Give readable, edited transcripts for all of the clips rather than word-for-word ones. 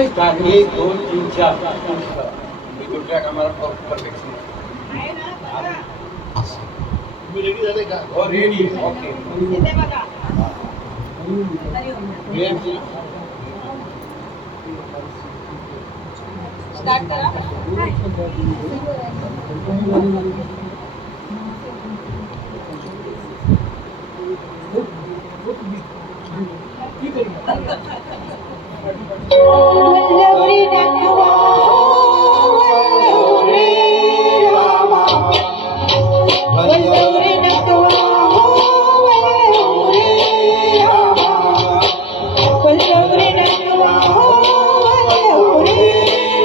एक दोन तीन चार मी तो ट्रॅक आम्हाला परफेक्ट तुम्ही रेडी झाले का? हो रेडी. ओके स्टार्ट करा. वल्लवरी दाखवा वल्लवरी रामा वल्लवरी दाखवा वल्लवरी रामा वल्लवरी दाखवा वल्लवरी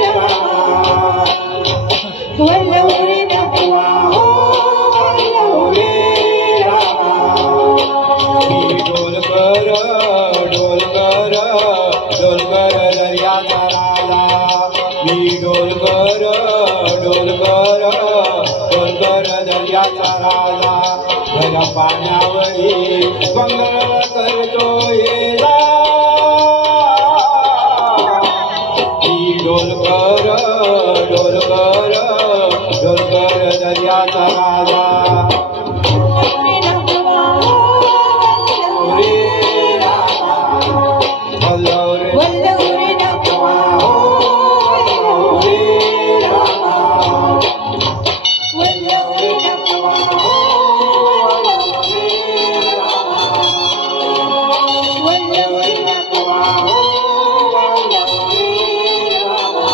रामा वल्लवरी दाखवा वल्लवरी रामा डोलकर दर्याचा राजा मी डोलकर दर्याचा राजा घरा पाण्यावरी मंगळ करतो येला मी डोलकर दर्याचा राजा वल्लवरी दाखवा वल्लवरी रामा वल्लवरी दाखवा वल्लवरी रामा वल्लवरी दाखवा वल्लवरी रामा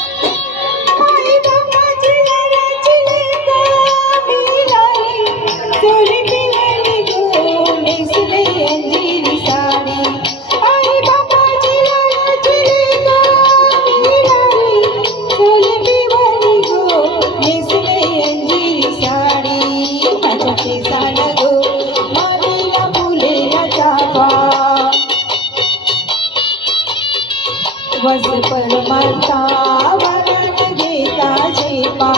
आई बाबाची लढाची लेका मिळाली चोरी पिवळी गो नेसली अंजिरी साडी आई बाबाची लढाची लेका मिळाली चोरी पिवळी गो नेसली अंजिरी साडी माझ्या केसाला गो मातीला फुलेला चाफा वस परमार्था वरण घेता झेपा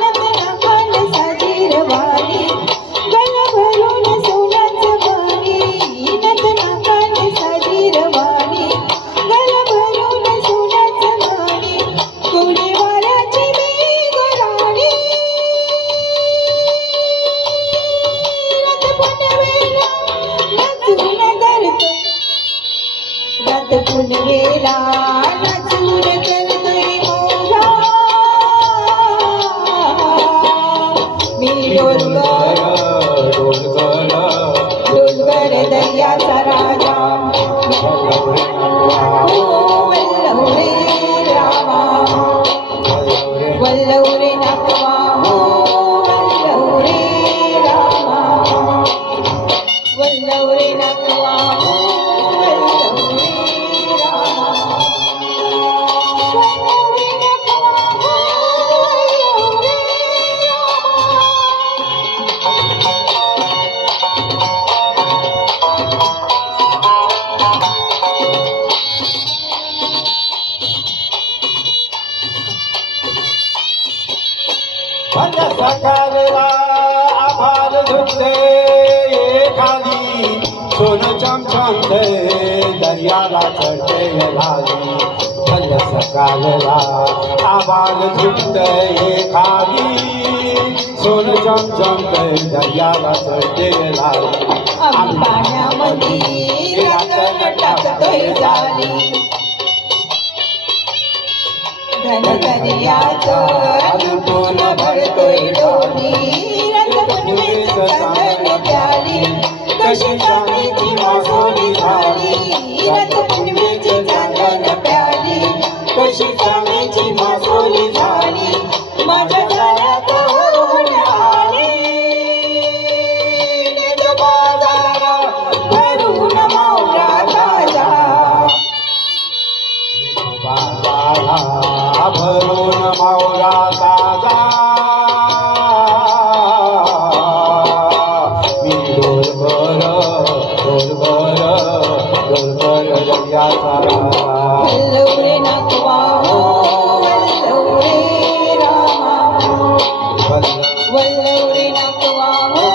नतनखन सजीरवाणी गल भरून सोन्याचं पाणी नतनखन सजीरवाणी गल भरून सोन्याचं पाणी कोणी वाऱ्याची बेगराणी रथ पुनवेला नचून करतोय रथ पुनवेला नचून करतोय मोरा मी डोलकर दर्याचा राजा वल्लवरी रामा वल्लवरी दाखवा वल्लवरी रामा वल्लवरी दाखवा वल्लवरी रामा वल्लवरी दाखवा वल्लवरी सकाळला आभार झुकते खाली सोनं चमचमते दर्याला चढते लाली भल सकाळला आभार झुकते खाली सोनं चमचमते दर्याला चढते लाली आम्ही पाण्यामध्ये रंग टाकतोय झाली धन दर्याचं लुटून भरतोय डोली रंगपुनवेचं चांदण प्याली कशी चांदीची मासोळी झाली रंगपुनवेची चांदण प्याली कशी चांदीची मासोळी झाली माझ्या गळ्यात होऊन आली नेतो बाजारा भरून मावरा ताजा भरून मावरा ताजा मी डोलकर दर्याचा वल्लवरी दाखवा वल्लवरी वाहू